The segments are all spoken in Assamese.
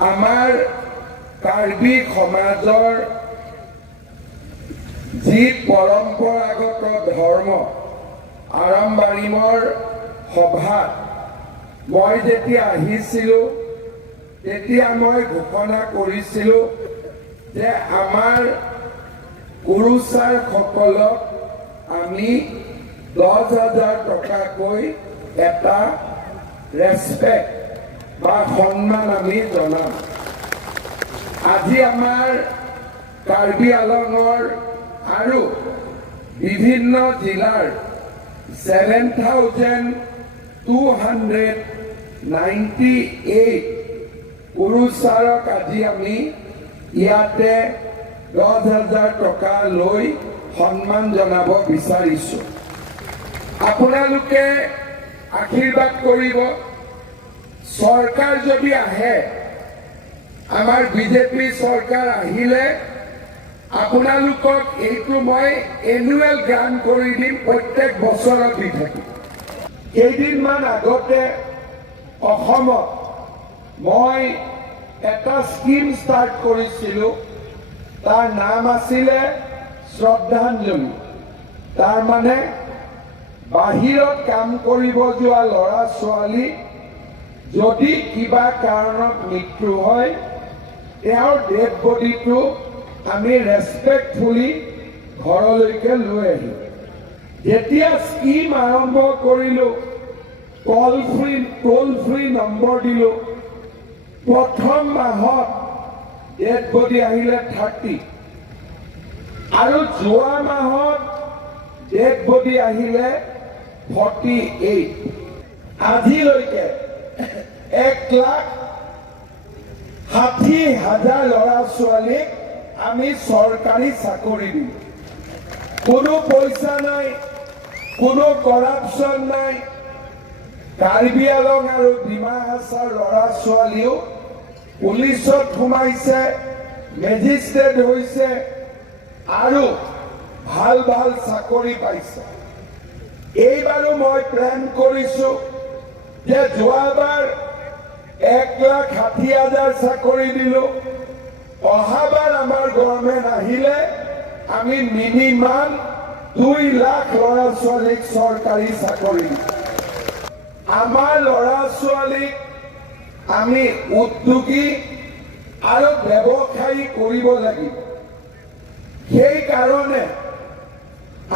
আমাৰ কাৰ্বি সমাজৰ যি পৰম্পৰাগত ধৰ্ম আৰামবাৰীমৰ সভাত মই যেতিয়া আহিছিলোঁ তেতিয়া মই ঘোষণা কৰিছিলোঁ যে আমাৰ গুৰুচাৰসকলক আমি 10,000 টকাকৈ এটা ৰেছপেক্ট বা সন্মান আমি জনাম। আজি আমাৰ কাৰ্বি আংলঙৰ আৰু বিভিন্ন জিলাৰ 7,298 গুৰুচাৰক আজি আমি ইয়াতে 10,000 টকা লৈ সন্মান জনাব বিচাৰিছোঁ। আপোনালোকে আশীৰ্বাদ কৰিব। চৰকাৰ যদি আহে, আমাৰ বিজেপি চৰকাৰ আহিলে আপোনালোকক এইটো মই এনুৱেল গ্ৰান্ট কৰি দিম, প্ৰত্যেক বছৰত দি থাকিম। কেইদিনমান আগতে অসমত মই এটা স্কিম ষ্টাৰ্ট কৰিছিলোঁ, তাৰ নাম আছিলে শ্ৰদ্ধাঞ্জলি। তাৰমানে বাহিৰত কাম কৰিব যোৱা ল'ৰা ছোৱালী যদি কিবা কাৰণত মৃত্যু হয়, তেওঁৰ ডেড বডিটো আমি ৰেছপেক্টফুলি ঘৰলৈকে লৈ আহিম। যেতিয়া স্কিম আৰম্ভ কৰিলোঁ, টোল ফ্ৰী নম্বৰ দিলোঁ, প্ৰথম মাহত ডেড বডি আহিলে 30 আৰু যোৱা মাহত ডেড বডি আহিলে 48। আজিলৈকে 1,60,000 ল'ৰা ছোৱালীক আমি চৰকাৰী চাকৰি দিম। কোনো পইচা নাই, কোনো কৰাপশ্যন নাই। কাৰ্বি আংলং আৰু ডিমা হাছাৰ ল'ৰা ছোৱালীও পুলিচত সোমাইছে, মেজিষ্ট্ৰেট হৈছে আৰু ভাল ভাল চাকৰি পাইছে। এইবাৰো মই প্লেন কৰিছোঁ যে যোৱাবাৰ 1,60,000 চাকৰি দিলোঁ, অহাবাৰ আমাৰ গভৰ্ণমেণ্ট আহিলে আমি মিনিমাম 2 লাখ ল'ৰা ছোৱালীক চৰকাৰী চাকৰি দিম। আমাৰ ল'ৰা ছোৱালীক আমি উদ্যোগী আৰু ব্যৱসায়ী কৰিব লাগিব। সেইকাৰণে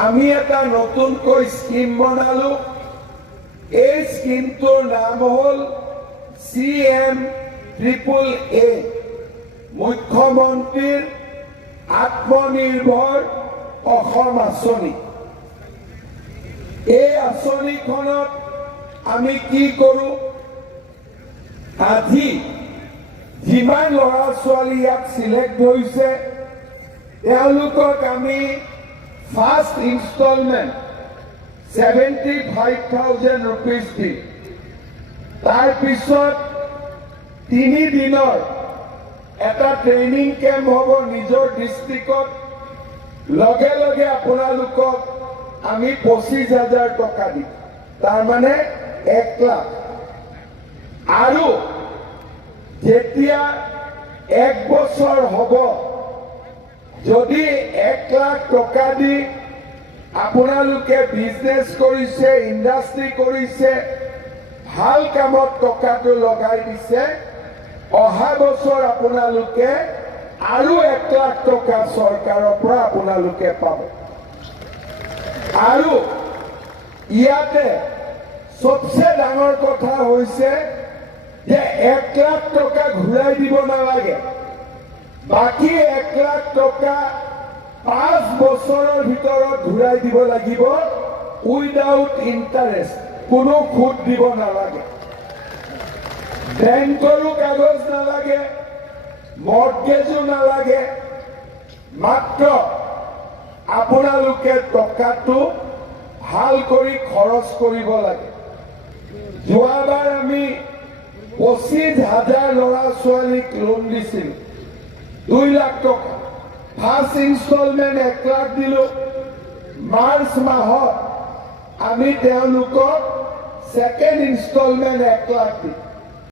আমি এটা নতুনকৈ স্কিম বনালোঁ। এই স্কিমটোৰ নাম হ'ল CMAAA, মুখ্যমন্ত্ৰীৰ আত্মনিৰ্ভৰ অসম আঁচনি। এই আঁচনিখনত আমি কি কৰোঁ, আজি যিমান ল'ৰা ছোৱালী ইয়াত চিলেক্ট হৈছে তেওঁলোকক আমি ফাৰ্ষ্ট ইনষ্টলমেণ্ট 75,000 rupees দিম। তাৰপিছত 3 দিনৰ এটা ট্ৰেইনিং কেম্প হ'ব নিজৰ ডিষ্ট্ৰিক্টত। লগে লগে আপোনালোকক আমি 25,000 টকা দিম, তাৰমানে 1 লাখ। আৰু যেতিয়া 1 বছৰ হ'ব, যদি 1 লাখ টকা দি আপোনালোকে বিজনেছ কৰিছে, ইণ্ডাষ্ট্ৰী কৰিছে, ভাল কামত টকাটো লগাই দিছে, অহা বছৰ আপোনালোকে আৰু 1 লাখ টকা চৰকাৰৰ পৰা আপোনালোকে পাব। আৰু ইয়াতে সবচে ডাঙৰ কথা হৈছে যে 1 লাখ টকা ঘূৰাই দিব নালাগে, বাকী 1 লাখ টকা 5 বছৰৰ ভিতৰত ঘূৰাই দিব লাগিব, উইদাউট ইণ্টাৰেষ্ট, কোনো সুদ দিব নালাগে। বেংকৰো কাগজ নালাগে, মৰ্টগেজো নালাগে, মাত্ৰ আপোনালোকে টকাটো ভাল কৰি খৰচ কৰিব লাগে। যোৱাবাৰ আমি 25,000 ল'ৰা ছোৱালীক লোন দিছিলোঁ, 2 লাখ টকা। ফাৰ্ষ্ট ইনষ্টলমেণ্ট 1 লাখ দিলোঁ। মাৰ্চ মাহত আমি তেওঁলোকক ছেকেণ্ড ইনষ্টলমেণ্ট 1 লাখ দিম।